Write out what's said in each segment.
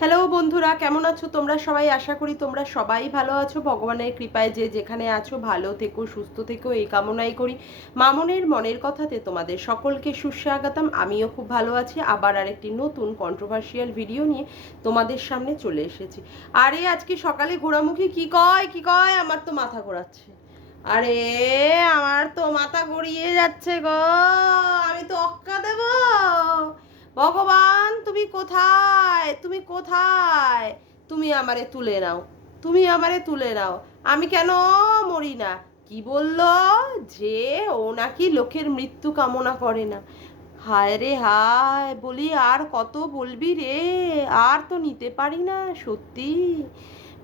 Hello বন্ধুরা, কেমন আছো তোমরা সবাই? আশা করি তোমরা সবাই ভালো আছো। ভগবানের কৃপায় যে যেখানে আছো ভালো থেকো, সুস্থ থেকো, এই কামনাই করি। মামনের মনের কথাতে তোমাদের সকলকে সুস্বাগতম। আমিও খুব ভালো আছি। আবার আরেকটি নতুন কন্ট্রোভার্সিয়াল ভিডিও নিয়ে তোমাদের সামনে চলে এসেছি। আরে আজকে সকালে ঘোরামুখী কি কয় আমার তো মাথা ঘোরাচ্ছে। আরে আমার তো মাথা গড়িয়ে যাচ্ছে গো। আমি তো অক্কা দেব। ভগবান, তুমি কোথায়? তুমি কোথায়? তুমি আমারে তুলে নাও। তুমি আমারে তুলে নাও। আমি কেন মরি না? কি বললো? যে ও নাকি লোকের মৃত্যু কামনা করে না। হায় রে হায়, বলি আর কত বলবি রে? আর তো নিতে পারি না সত্যি।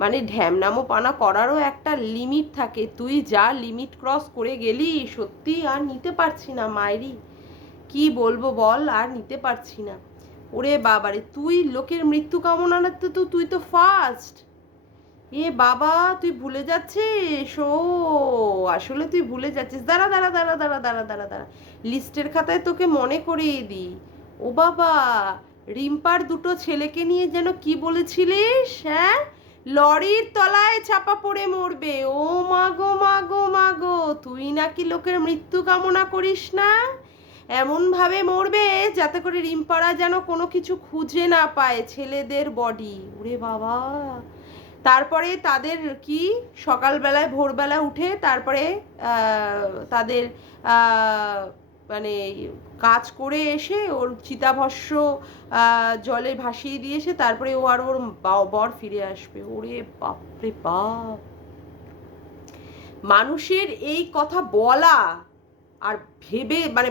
মানে ঢ্যামনামো পানা করারও একটা লিমিট থাকে। তুই যা লিমিট ক্রস করে গেলি, সত্যি আর নিতে পারছি না মায়েরি। কি বলবো বল, আর নিতে পারছি না। ওরে বাবারে, তুই লোকের মৃত্যু কামনাতে তো তুই তো ফার্স্ট। এ বাবা, তুই ভুলে যাচ্ছিস? ও আসলে তুই ভুলে যাচ্ছিস। দাঁড়া দাঁড়া দাঁড়া দাঁড়া দাঁড়া দাঁড়া দাঁড়া, লিস্টের খাতায় তোকে মনে করিয়ে দিই। ও বাবা, রিম্পার দুটো ছেলেকে নিয়ে যেন কি বলেছিলিস? হ্যাঁ, লরির তলায় চাপা পড়ে মরবে। ও মাগো মাগো মাগো, তুই নাকি লোকের মৃত্যু কামনা করিস না? এমন ভাবে মরবে যাতে করে রিম্পারা যেন কোনো কিছু খুঁজে না পায় ছেলেদের বডি। ওরে বাবা, তারপরে তাদের কি সকালবেলায় ভোরবেলা উঠে তারপরে তাদের মানে কাজ করে এসে ওর চিতাভস্য জলে ভাসিয়ে দিয়ে এসে তারপরে ও আর ওর বর ফিরে আসবে। ওরে বাপরে বাপ, মানুষের এই কথা বলা আর ভেবে মানে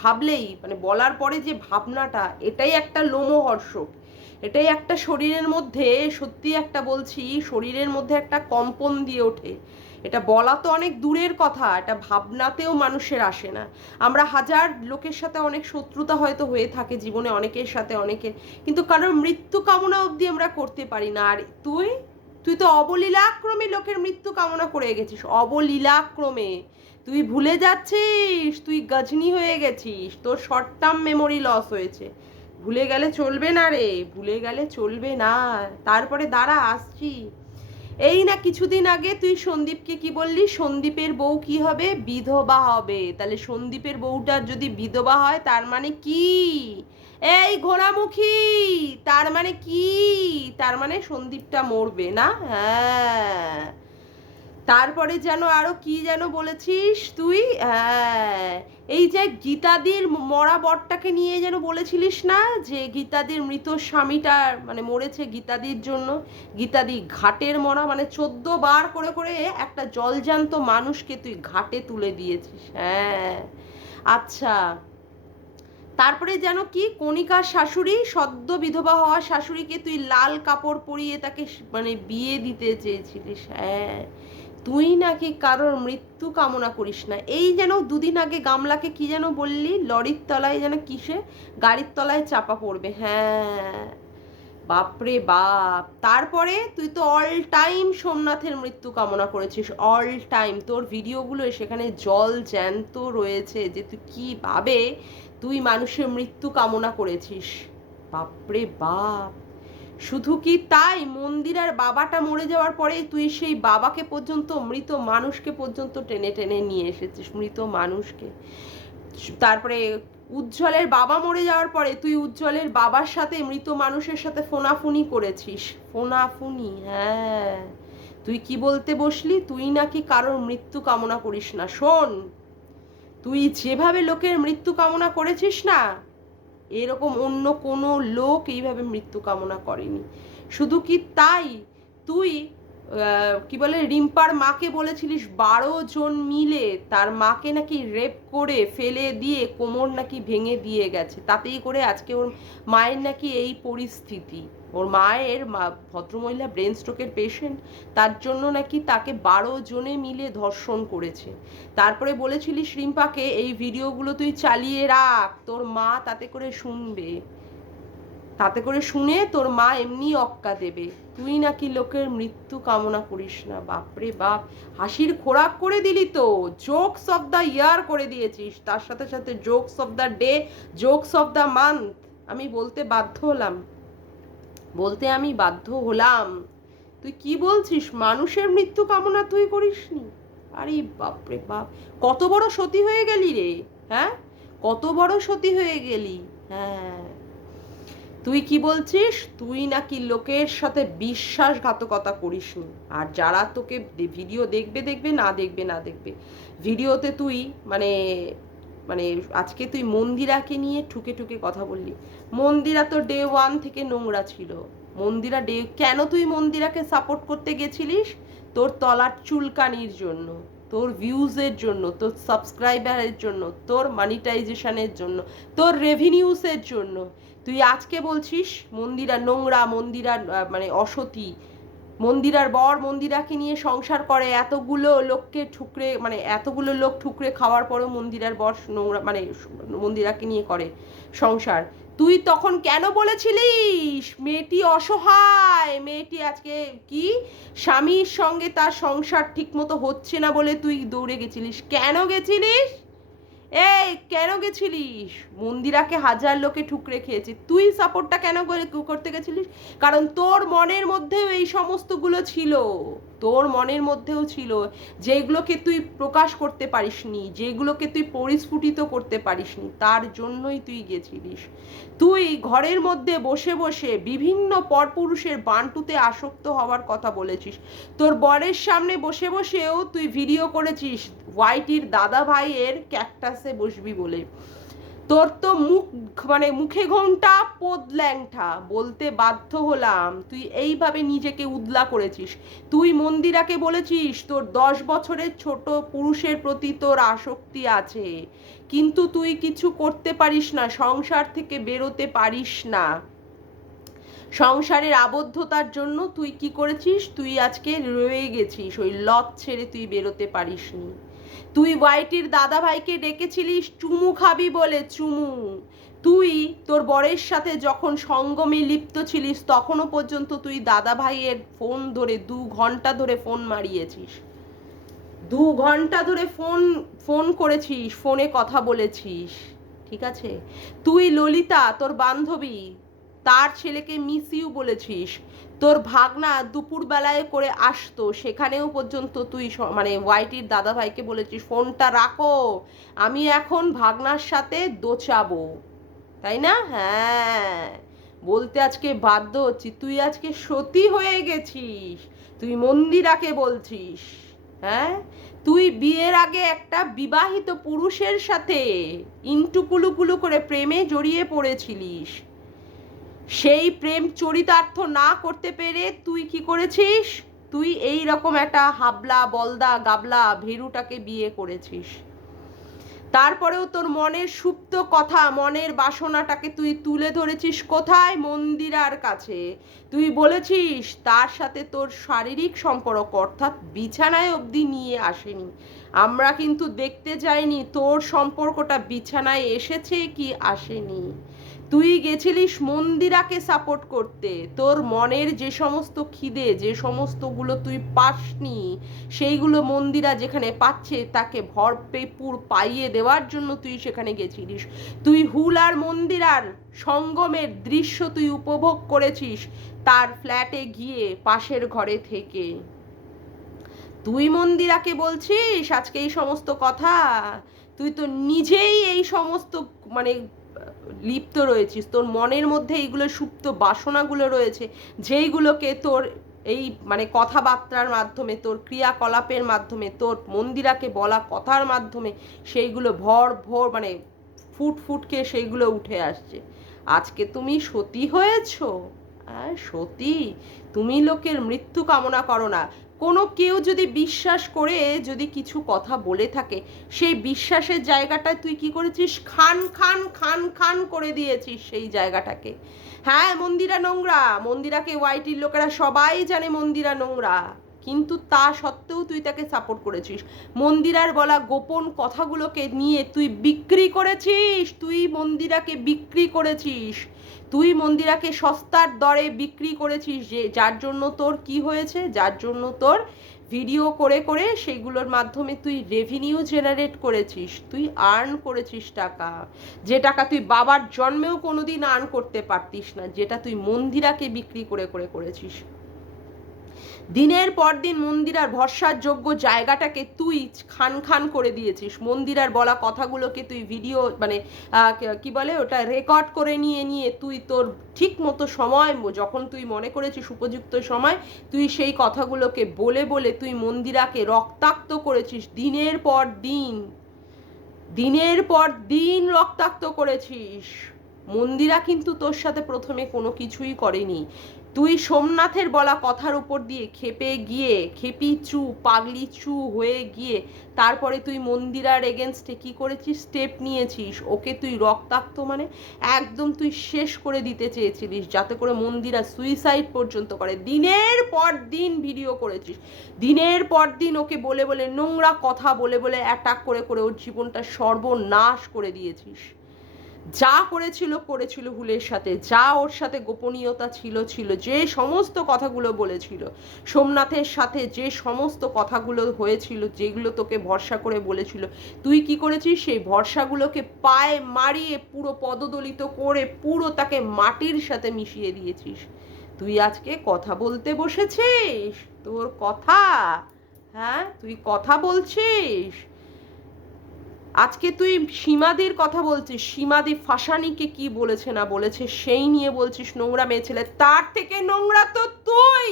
ভাবলেই মানে বলার পরে যে ভাবনাটা, এটাই একটা লোমহর্ষক। এটাই একটা শরীরের মধ্যে, সত্যি একটা বলছি, শরীরের মধ্যে একটা কম্পন দিয়ে ওঠে। এটা বলা তো অনেক দূরের কথা, এটা ভাবনাতেও মানুষের আসে না। আমরা হাজার লোকের সাথে অনেক শত্রুতা হয়তো হয়ে থাকে জীবনে, অনেকের সাথে অনেকের, কিন্তু কারোর মৃত্যু কামনা অবধি আমরা করতে পারি না। আর তুই তুই তো অবলীলাক্রমে লোকের মৃত্যু কামনা করে গেছিস, অবলীলাক্রমে। তুই ভুলে যাচ্ছিস, তুই গজনি হয়ে গেছিস, তোর শর্ট টার্ম মেমোরি লস হয়েছে। ভুলে গেলে চলবে না রে, ভুলে গেলে চলবে না। তারপরে দাঁড়া, আসছি। এই না কিছুদিন আগে তুই সন্দীপকে কি বললি? সন্দীপের বউ কি হবে? বিধবা হবে। তাহলে সন্দীপের বউটার যদি বিধবা হয় তার মানে কি? এই ঘোড়ামুখী, তার মানে কি? তার মানে সন্দীপটা মরবে না? হ্যাঁ। তারপরে যেন আরো কি যেন বলেছিস তুই? হ্যাঁ, এই যে গীতাদির মরা বরটাকে নিয়ে যেন বলেছিলিস না, যে গীতাদির মৃত স্বামীটা মানে মরেছে গীতাদির জন্য। গীতাদি ঘাটের মরা, মানে 14 বার করে করে একটা জলজান্ত মানুষকে তুই ঘাটে তুলে দিয়েছিস। হ্যাঁ, আচ্ছা। তারপরে যেন কি কণিকার শাশুড়ি, সদ্য বিধবা হওয়া শাশুড়িকে তুই লাল কাপড় পরিয়ে তাকে মানে বিয়ে দিতে চেয়েছিলিস। হ্যাঁ, তুই নাকি কারোর মৃত্যু কামনা করিস না। এই যেন দুদিন আগে গামলাকে কি যেন বললি, লরির তলায় যেন কিসে গাড়ির তলায় চাপা পড়বে। হ্যাঁ, বাপরে বাপ। তারপরে তুই তো অল টাইম সোমনাথের মৃত্যু কামনা করেছিস, অল টাইম। তোর ভিডিওগুলো সেখানে জল জ্যান্ত রয়েছে যে তুই কিভাবে তুই মানুষের মৃত্যু কামনা করেছিস। বাপরে বাপ। শুধু কি তাই, মন্দিরের বাবাটা মরে যাওয়ার পরে তুই সেই বাবাকে পর্যন্ত, মৃত মানুষকে পর্যন্ত টেনে টেনে নিয়ে এসেছিস, মৃত মানুষকে। তারপরে উজ্জ্বলের বাবা মরে যাওয়ার পরে তুই উজ্জ্বলের বাবার সাথে মৃত মানুষের সাথে ফোনাফুনি করেছিস। ফোনাফুনি, হ্যাঁ। তুই কি বলতে বসলি? তুই নাকি কারোর মৃত্যু কামনা করিস না। শোন, তুই যেভাবে লোকের মৃত্যু কামনা করেছিস না, এরকম অন্য কোনো লোক এইভাবে মৃত্যু কামনা করেনি। শুধু কি তাই, তুই কি বলে রিম্পার মাকে বলেছিলিস 12 জন মিলে তার মাকে নাকি রেপ করে ফেলে দিয়ে কোমর নাকি ভেঙে দিয়ে গেছে, তাতেই করে আজকে ওর মায়ের নাকি এই পরিস্থিতি। ওর মায়ের ভদ্রমহিলা ব্রেন স্ট্রোকের পেশেন্ট, তার জন্য নাকি তাকে 12 জনে মিলে ধর্ষণ করেছে। তারপরে বলেছিলিস রিম্পাকে এই ভিডিওগুলো তুই চালিয়ে রাখ, তোর মা তাতে করে শুনবে, তাতে করে শুনে তোর মা এমনি অক্কা দেবে। তুই নাকি লোকের মৃত্যু কামনা করিস না। বাপরে বাপ, হাসির খোরাক করে দিলি তো, জোকস অফ দ্য ইয়ার করে দিয়েছিস, তার সাথে সাথে jokes of the day, jokes of the month আমি বলতে বাধ্য হলাম। বলতে আমি বাধ্য হলাম। তুই কি বলছিস? মানুষের মৃত্যু কামনা তুই করিসনি? আরে বাপরে বাপ, কত বড় সতী হয়ে গেলি রে। হ্যাঁ, কত বড় সতী হয়ে গেলি। হ্যাঁ, তুই কি বলছিস? তুই নাকি লোকের সাথে বিশ্বাসঘাতকতা করিসনি। আর যারা তোকে ভিডিও দেখবে দেখবে, না দেখবে না দেখবে, ভিডিওতে তুই মানে মানে আজকে তুই মন্দিরাকে নিয়ে ঠুকে ঠুকে কথা বললি। মন্দিরা তো ডে ওয়ান থেকে নোংরা ছিল। মন্দিরা কেন তুই মন্দিরাকে সাপোর্ট করতে গেছিলিস? তোর তলার চুলকানির জন্য, তোর ভিউজের জন্য, তোর সাবস্ক্রাইবারের জন্য, তোর মনিটাইজেশনের জন্য, তোর রেভিনিউসের জন্য। তুই আজকে বলছিস মন্দিরা নোংরা, মন্দিরা মানে অসতী। মন্দিরার বর মন্দিরাকে নিয়ে সংসার করে, এতগুলো লোককে ঠুকরে মানে এতগুলো লোক ঠুকরে খাওয়ার পরেও মন্দিরার বর নোংরা মানে মন্দিরাকে নিয়ে করে সংসার। তুই তখন কেন বলেছিলিস মেয়েটি অসহায়, মেয়েটি আজকে কি স্বামীর সঙ্গে তার সংসার ঠিক মতো হচ্ছে না বলে তুই দৌড়ে গেছিলিস? কেন গেছিলিস? এই কেন গেছিলিস? মন্দিরাকে হাজার লোকে ঠুকরে খেয়েছে, তুই সাপোর্টটা কেন করতে গেছিলিস? কারণ তোর মনের মধ্যেও এই সমস্তগুলো ছিল, তোর মনের মধ্যেও ছিল, যেগুলোকে তুই প্রকাশ করতে পারিসনি, যেগুলোকে তুই পরিস্ফুটিত করতে পারিসনি, তার জন্যই তুই গেছিলিস। তুই ঘরের মধ্যে বসে বসে বিভিন্ন পরপুরুষের বান্টুতে আসক্ত হওয়ার কথা বলেছিস। তোর বরের সামনে বসে বসেও তুই ভিডিও করেছিস ওয়াইটির দাদা ভাইয়ের ক্যাকটাসে বসবি বলে। তোর তো মুখ মানে মুখে ঘোমটা পোদ ল্যাংটা, বলতে বাধ্য হলাম। তুই এইভাবে নিজেকে উদলা করেছিস। তুই মন্দিরাকে বলেছিস তোর 10 বছরের ছোট পুরুষের প্রতি তোর আসক্তি আছে, কিন্তু তুই কিছু করতে পারিস না, সংসার থেকে বেরোতে পারিস না। সংসারের আবদ্ধতার জন্য তুই কি করেছিস? তুই আজকে রয়ে গেছিস, ওই লত ছেড়ে তুই বেরোতে পারিসনি। তুই ওয়াইটির দাদা ভাইকে ডেকেছিলিস চুমু খাবি বলে, চুমু। তুই তোর বরের সাথে যখন সঙ্গমে লিপ্ত ছিলিস তখনও পর্যন্ত তুই দাদা ভাইয়ের ফোন ধরে 2 ঘন্টা ধরে ফোন মারিয়েছিস, 2 ঘন্টা ধরে ফোন করেছিস, ফোনে কথা বলেছিস, ঠিক আছে? তুই ললিতা তোর বান্ধবী, তার ছেলেকে মিস ইউ বলেছিস। তোর ভাগনা দুপুর বেলায় করে আসতো, সেখানেও পর্যন্ত তুই মানে ওয়াইটির দাদা ভাইকে বলেছিস ফোনটা রাখো, আমি এখন ভাগনার সাথে দোচাবো, তাই না? হ্যাঁ, বলতে আজকে বাধ্য হচ্ছি, তুই আজকে সতী হয়ে গেছিস। তুই মন্দিরাকে বলছিস, হ্যাঁ? তুই বিয়ের আগে একটা বিবাহিত পুরুষের সাথে ইন্টুকুলুকুলু করে প্রেমে জড়িয়ে পড়েছিলিস। সেই প্রেম চরিতার্থ না করতে পেরে তুই কি করেছিস? তুই এই রকম একটা হাবলা বলদা গাবলা ভেরুটাকে বিয়ে করেছিস। তারপরেও তোর মনের সুপ্ত কথা, মনের বাসনাটাকে তুই তুলে ধরেছিস কোথায়? মন্দিরার কাছে। তুই বলেছিস তার সাথে তোর শারীরিক সম্পর্ক অর্থাৎ বিছানায় অবধি নিয়ে আসেনি। আমরা কিন্তু দেখতে যাইনি তোর সম্পর্কটা বিছানায় এসেছে কি আসেনি। তুই গেছিলিস মন্দিরাকে সাপোর্ট করতে, তোর মনের যে সমস্ত খিদে, যে সমস্তগুলো তুই পাসনি, সেইগুলো মন্দিরা যেখানে পাচ্ছে তাকে ভরপেপুর পাইয়ে দেওয়ার জন্য তুই সেখানে গেছিলিস। তুই হুল আর মন্দিরার সঙ্গমের দৃশ্য তুই উপভোগ করেছিস তার ফ্ল্যাটে গিয়ে পাশের ঘরে থেকে। তুই মন্দিরাকে বলছিস আজকে এই সমস্ত কথা? তুই তো নিজেই এই সমস্ত মানে লিপ্ত রয়েছিস, তোর মনের মধ্যে এইগুলো সুপ্ত বাসনাগুলো রয়েছে, যেইগুলোকে তোর এই মানে কথাবার্তার মাধ্যমে, তোর ক্রিয়াকলাপের মাধ্যমে, তোর মন্দিরাকে বলা কথার মাধ্যমে সেইগুলো ভর মানে ফুটকে সেইগুলো উঠে আসছে। আজকে তুমি সতী হয়েছো। সতী, তুমি লোকের মৃত্যু কামনা করো না। কোনো কেউ যদি বিশ্বাস করে যদি কিছু কথা বলে থাকে, সেই বিশ্বাসের জায়গাটায় তুই কি করেছিস? খান খান খান খান করে দিয়েছিস সেই জায়গাটাকে। হ্যাঁ, মন্দিরা নোংরা, মন্দিরাকে ওয়াইটির লোকেরা সবাই জানে মন্দিরা নোংরা, কিন্তু তা সত্ত্বেও তুই তাকে সাপোর্ট করেছিস। মন্দিরার বলা গোপন কথাগুলোকে নিয়ে তুই বিক্রি করেছিস, তুই মন্দিরাকে বিক্রি করেছিস, তুই মন্দিরাকে সস্তার দরে বিক্রি করেছিস, যে যার জন্য তোর কি হয়েছে, যার জন্য তোর ভিডিও করে করে সেইগুলোর মাধ্যমে তুই রেভিনিউ জেনারেট করেছিস, তুই আর্ন করেছিস টাকা, যে টাকা তুই বাবার জন্মেও কোনোদিন আর্ন করতে পারতিস না, যেটা তুই মন্দিরাকে বিক্রি করে করে করেছিস। দিনের পর দিন মন্দিরার ভরসার যোগ্য জায়গাটাকে তুই খান খান করে দিয়েছিস। মন্দিরার বলা কথাগুলোকে তুই ভিডিও মানে কি বলে ওটা রেকর্ড করে নিয়ে নিয়ে তুই তোর ঠিক মতো সময় যখন তুই মনে করেছিস উপযুক্ত সময় তুই সেই কথাগুলোকে বলে বলে তুই মন্দিরাকে রক্তাক্ত করেছিস। দিনের পর দিন দিনের পর দিন রক্তাক্ত করেছিস। মন্দিরা কিন্তু তোর সাথে প্রথমে কোনো কিছুই করেনি। তুই সোমনাথের বলা কথার উপর দিয়ে খেপে গিয়ে খেপি চু পাগলি চু হয়ে গিয়ে তারপরে তুই মন্দিরার এগেনস্টে কি করেছিস, স্টেপ নিয়েছিস। ওকে তুই রক্তাক্ত মানে একদম তুই শেষ করে দিতে চেয়েছিলিস, যাতে করে মন্দিরা সুইসাইড পর্যন্ত করে। দিনের পর দিন ভিডিও করেছিস, দিনের পর দিন ওকে বলে বলে নোংরা কথা বলে বলে অ্যাটাক করে করে ওর জীবনটা সর্বনাশ করে দিয়েছিস। যা করেছিল হুলের সাথে, যা ওর সাথে গোপনীয়তা ছিল, যে সমস্ত কথাগুলো বলেছিল সোমনাথের সাথে, যে সমস্ত কথাগুলো হয়েছিল, যেগুলো তোকে ভরসা করে বলেছিল, তুই কি করেছিস সেই ভরসাগুলোকে পায়ে মারিয়ে পুরো পদদলিত করে পুরো তাকে মাটির সাথে মিশিয়ে দিয়েছিস। তুই আজকে কথা বলতে বসেছিস, তোর কথা, হ্যাঁ তুই কথা বলছিস। আজকে তুই সীমাদির কথা বলছিস, সীমাদি ফাঁসানিকে কি বলেছে না বলেছে সেই নিয়ে বলছিস নোংরা মেয়ে ছেলে। তার থেকে নোংরা তো তুই,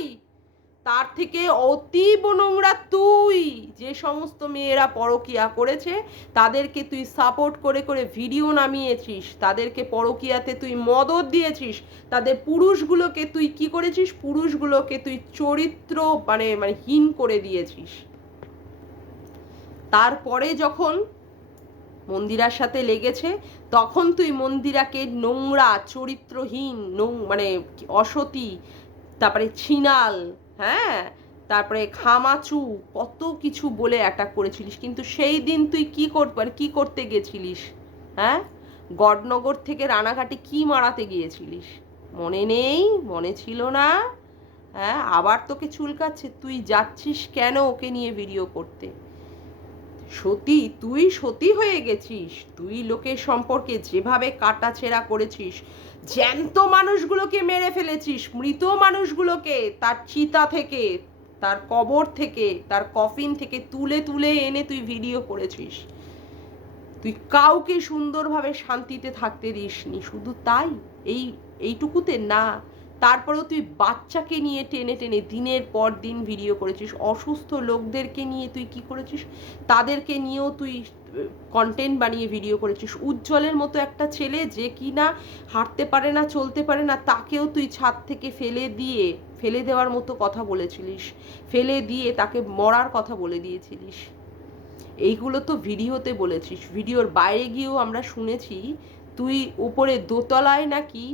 তার থেকে অতীব নোংরা তুই। যে সমস্ত মেয়েরা পরকিয়া করেছে তাদেরকে তুই সাপোর্ট করে করে ভিডিও নামিয়েছিস, তাদেরকে পরকিয়াতে তুই মদত দিয়েছিস, তাদের পুরুষগুলোকে তুই কি করেছিস, পুরুষগুলোকে তুই চরিত্র মানে মানে হীন করে দিয়েছিস। তারপরে যখন মন্দিরার সাথে লেগেছে তখন তুই মন্দিরাকে নোংরা চরিত্রহীন মানে অসতী, তারপরে ছিনাল, হ্যাঁ তারপরে খামাচু কত কিছু বলে অ্যাটাক করেছিলিস। কিন্তু সেই দিন তুই কি করতে গেছিলিস, হ্যাঁ গডনগর থেকে রানাঘাটে কি মারাতে গিয়েছিলিস মনে নেই, মনে ছিল না? হ্যাঁ আবার তোকে চুলকাচ্ছে, তুই যাচ্ছিস কেন ওকে নিয়ে ভিডিও করতে? সতী, তুই সতী হয়ে গেছিস। তুই লোকের সম্পর্কে যেভাবে কাটাছেঁড়া করেছিস, জ্যান্ত মানুষগুলোকে মেরে ফেলেছিস, মৃত মানুষগুলোকে তার চিতা থেকে, তার কবর থেকে, তার কফিন থেকে তুলে তুলে এনে তুই ভিডিও করেছিস। তুই কাউকে সুন্দরভাবে শান্তিতে থাকতে দিসনি। শুধু তাই এইটুকুতে না, তারপরেও তুই বাচ্চাকে নিয়ে টেনে টেনে দিনের পর দিন ভিডিও করেছিস। অসুস্থ লোকদেরকে নিয়ে তুই কি করেছিস, তাদেরকে নিয়েও তুই কন্টেন্ট বানিয়ে ভিডিও করেছিস। উজ্জ্বলের মতো একটা ছেলে যে কি না হাঁটতে পারে না চলতে পারে না, তাকেও তুই ছাদ থেকে ফেলে দেওয়ার মতো কথা বলেছিলিস, ফেলে দিয়ে তাকে মরার কথা বলে দিয়েছিলিস। এইগুলো তো ভিডিওতে বলেছিস, ভিডিওর বাইরে গিয়েও আমরা শুনেছি তুই উপরে দোতলায় নাকি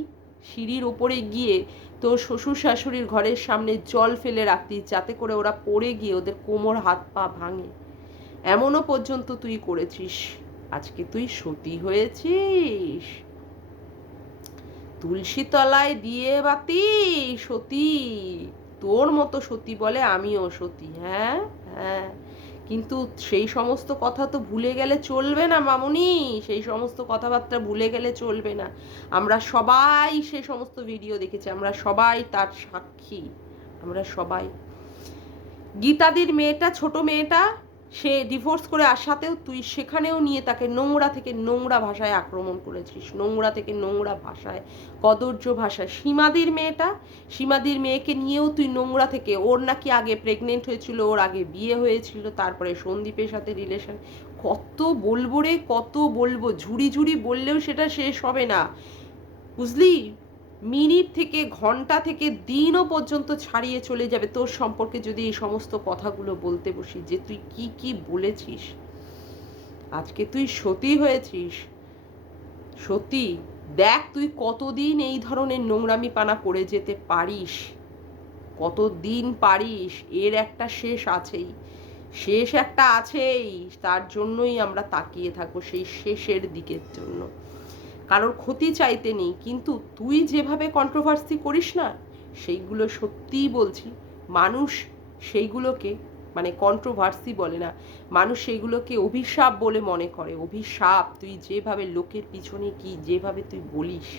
সিঁড়ির উপরে গিয়ে তোর শ্বশুর শাশুড়ির ঘরের সামনে জল ফেলে রাখতিস, যাতে করে ওরা পড়ে গিয়ে ওদের কোমর হাত পা ভাঙে। এমনও পর্যন্ত তুই করেছিস। আজকে তুই সতী হয়েছিস, তুলসী তলায় দিয়ে বাতি সতী। তোর মতো সতী বলে আমিও সতী, হ্যাঁ হ্যাঁ। কিন্তু সেই সমস্ত কথা তো ভুলে গেলে চলবে না মামুনি, সেই সমস্ত কথাবার্তা ভুলে গেলে চলবে না। আমরা সবাই সে সমস্ত ভিডিও দেখেছি, আমরা সবাই তার সাক্ষী, আমরা সবাই। গীতাদির মেয়েটা, ছোট মেয়েটা, সে ডিভোর্স করে আসাতেও তুই সেখানেও নিয়ে তাকে নোংরা থেকে নোংরা ভাষায় আক্রমণ করেছিস, নোংরা থেকে নোংরা ভাষায়, কদর্য ভাষায়। সীমাদির মেয়েকে নিয়েও তুই নোংরা থেকে, ওর নাকি আগে প্রেগনেন্ট হয়েছিল, ওর আগে বিয়ে হয়েছিল, তারপরে সন্দীপের সাথে রিলেশন। কত বলবো রে, কত বলবো, ঝুড়ি ঝুড়ি বললেও সেটা শেষ হবে না, বুঝলি? মিনিট থেকে ঘন্টা থেকে দিনও পর্যন্ত ছাড়িয়ে চলে যাবে তোর সম্পর্কে যদি এই সমস্ত কথাগুলো বলতে বসি, যে তুই কি কি বলেছিস। আজকে তুই সতী হয়েছিস, সতী। দেখ তুই কতদিন এই ধরনের নোংরামি পানা করে যেতে পারিস, কতদিন পারিস। এর একটা শেষ আছেই, শেষ একটা আছেই। তার জন্যই আমরা তাকিয়ে থাকবো সেই শেষের দিকের জন্য। কারোর ক্ষতি চাইতে নেই, কিন্তু তুই যেভাবে কন্ট্রোভার্সি করিস না, সেইগুলো সত্যিই বলছি মানুষ সেইগুলোকে মানে কন্ট্রোভার্সি বলে না, মানুষ সেগুলোকে অভিশাপ বলে মনে করে। অভিশাপ, তুই যেভাবে লোকের পিছনে কি যেভাবে তুই বলিস।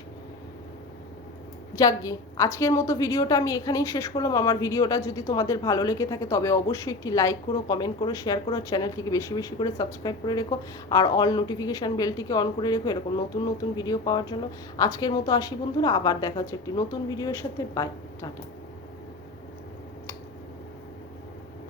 যাকগে, আজকের মতো ভিডিওটা আমি এখানেই শেষ করলাম। আমার ভিডিওটা যদি তোমাদের ভালো লেগে থাকে তবে অবশ্যই একটি লাইক করো, কমেন্ট করো, শেয়ার করো, চ্যানেলটিকে বেশি বেশি করে সাবস্ক্রাইব করে রেখো, আর অল নোটিফিকেশান বেলটিকে অন করে রেখো এরকম নতুন নতুন ভিডিও পাওয়ার জন্য। আজকের মতো আসি বন্ধুরা, আবার দেখা হচ্ছে একটি নতুন ভিডিওর সাথে। Bye, tata.